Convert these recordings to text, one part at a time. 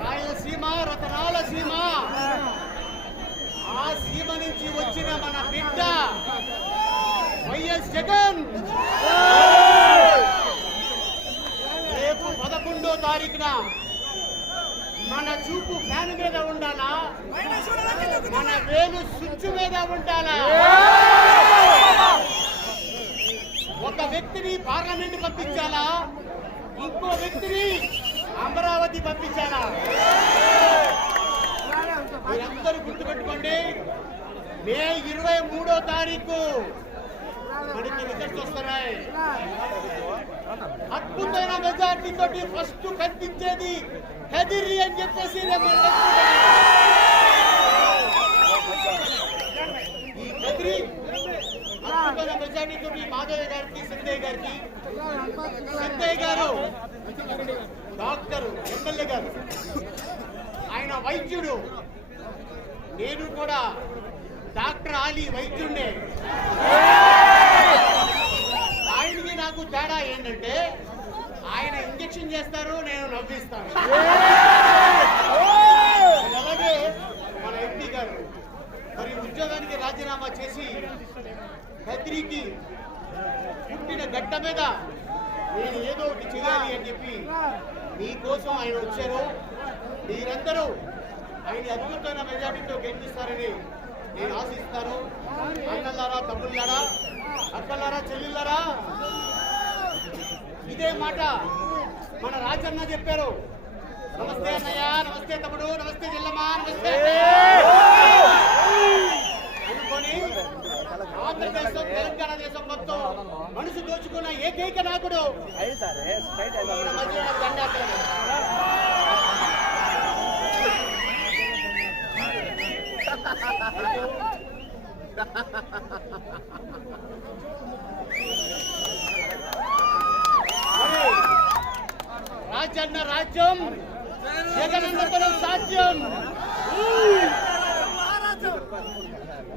రాయలసీమ రతనాల సీమ, ఆ సీమ నుంచి వచ్చిన మన బిడ్డ వైఎస్ జగన్ రేపు 11వ తారీఖున మన చూపు ఫ్యాన్ మీద ఉండాలా, మన వేలు స్విచ్ మీద ఉండాలా? ఒక వ్యక్తిని పార్లమెంట్ పంపించాలా, ఇంకో వ్యక్తిని అమరావతి పంపించాలా? మీరందరూ గుర్తుపెట్టుకోండి, మే 23వ తారీఖు మనకి రిజల్ట్స్ వస్తున్నాయి. అద్భుతమైన మెజార్టీ తోటి ఫస్ట్ కనిపించేది కదిరి అని చెప్పేసి ఈ కదిరి అద్భుతమైన మెజార్టీ తోటి మాధవి గారికి, సింధయ్య గారికి, సింధయ్య గారు డాక్టర్, ఎమ్మెల్యే గారు, ఆయన వైద్యుడు, నేను కూడా డాక్టర్ ఆలీ వైద్యుడినే. ఆయనకి నాకు తేడా ఏంటంటే ఆయన ఇంజెక్షన్ చేస్తారు, నేను నవ్విస్తాను. అలాగే మన ఎంపీ గారు మరి ఉద్యోగానికి రాజీనామా చేసి కదిరికి పుట్టిన గడ్డ మీద నేను ఏదో ఒకటి చేయాలి అని చెప్పి మీకోసం ఆయన వచ్చారు. మీరందరూ ఆయన అద్భుతమైన మెజార్టీతో గెలిపిస్తారని నేను ఆశిస్తాను. అన్నలారా, తమ్ముళ్ళారా, అక్కలారా, చెల్లిళ్ళారా, ఇదే మాట మన రాజన్న చెప్పారు. నమస్తే అన్నయ్య, నమస్తే తమ్ముడు, నమస్తే చెల్లమ్మ, నమస్తే అనుకొని ఆంధ్రదేశం, తెలంగాణ దేశం మొత్తం మనసు దోచుకున్న ఏకైక నాయకుడు రాజన్న రాజ్యం, జగనన్నతనం సాధ్యం.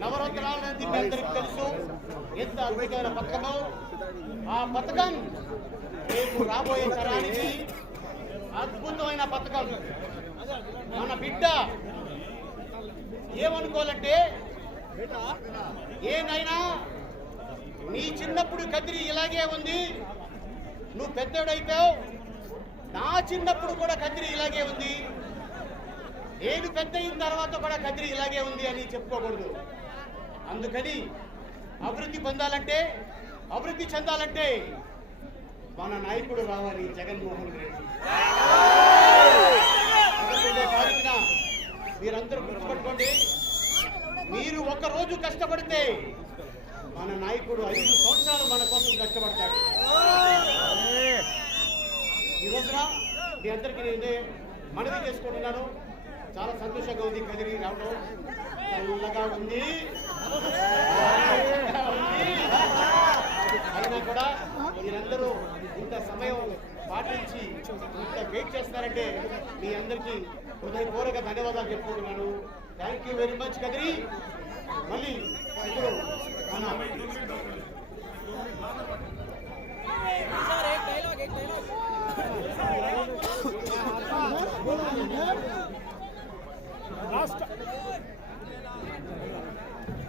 నవరత్నాలు అనేది మీ అందరికి తెలుసు, ఎంత అద్భుతమైన పథకమో. ఆ పథకం రేపు రాబోయే తరానికి అద్భుతమైన పథకం. మన బిడ్డ ఏమనుకోవాలంటే, ఏనైనా నీ చిన్నప్పుడు కదిరి ఇలాగే ఉంది, నువ్వు పెద్దోడైపోయావు, నా చిన్నప్పుడు కూడా కదిరి ఇలాగే ఉంది, నేను పెద్ద అయిన తర్వాత కూడా కదిరి ఇలాగే ఉంది అని చెప్పుకోకూడదు. అందుకని అభివృద్ధి పొందాలంటే, అభివృద్ధి చెందాలంటే మన నాయకుడు రావాలి, జగన్మోహన్ రెడ్డి. తారీఖున మీరందరూ గుర్తుపెట్టుకోండి, మీరు ఒక రోజు కష్టపడితే మన నాయకుడు 5 సంవత్సరాలు మన కోసం కష్టపడతాడు. ఈ రోజున మీ అందరికీ నేను మనవి చేసుకుంటున్నాను. చాలా సంతోషంగా ఉంది కదిరి రావడం, చల్లగా ఉంది. అయినా కూడా మీరందరూ ఇంత సమయం పాటించి ఇంత వెయిట్ చేస్తున్నారంటే మీ అందరికీ హృదయపూర్వక ధన్యవాదాలు చెప్పుకుంటున్నాను. Thank you very much Kadiri. మళ్ళీ ఇప్పుడు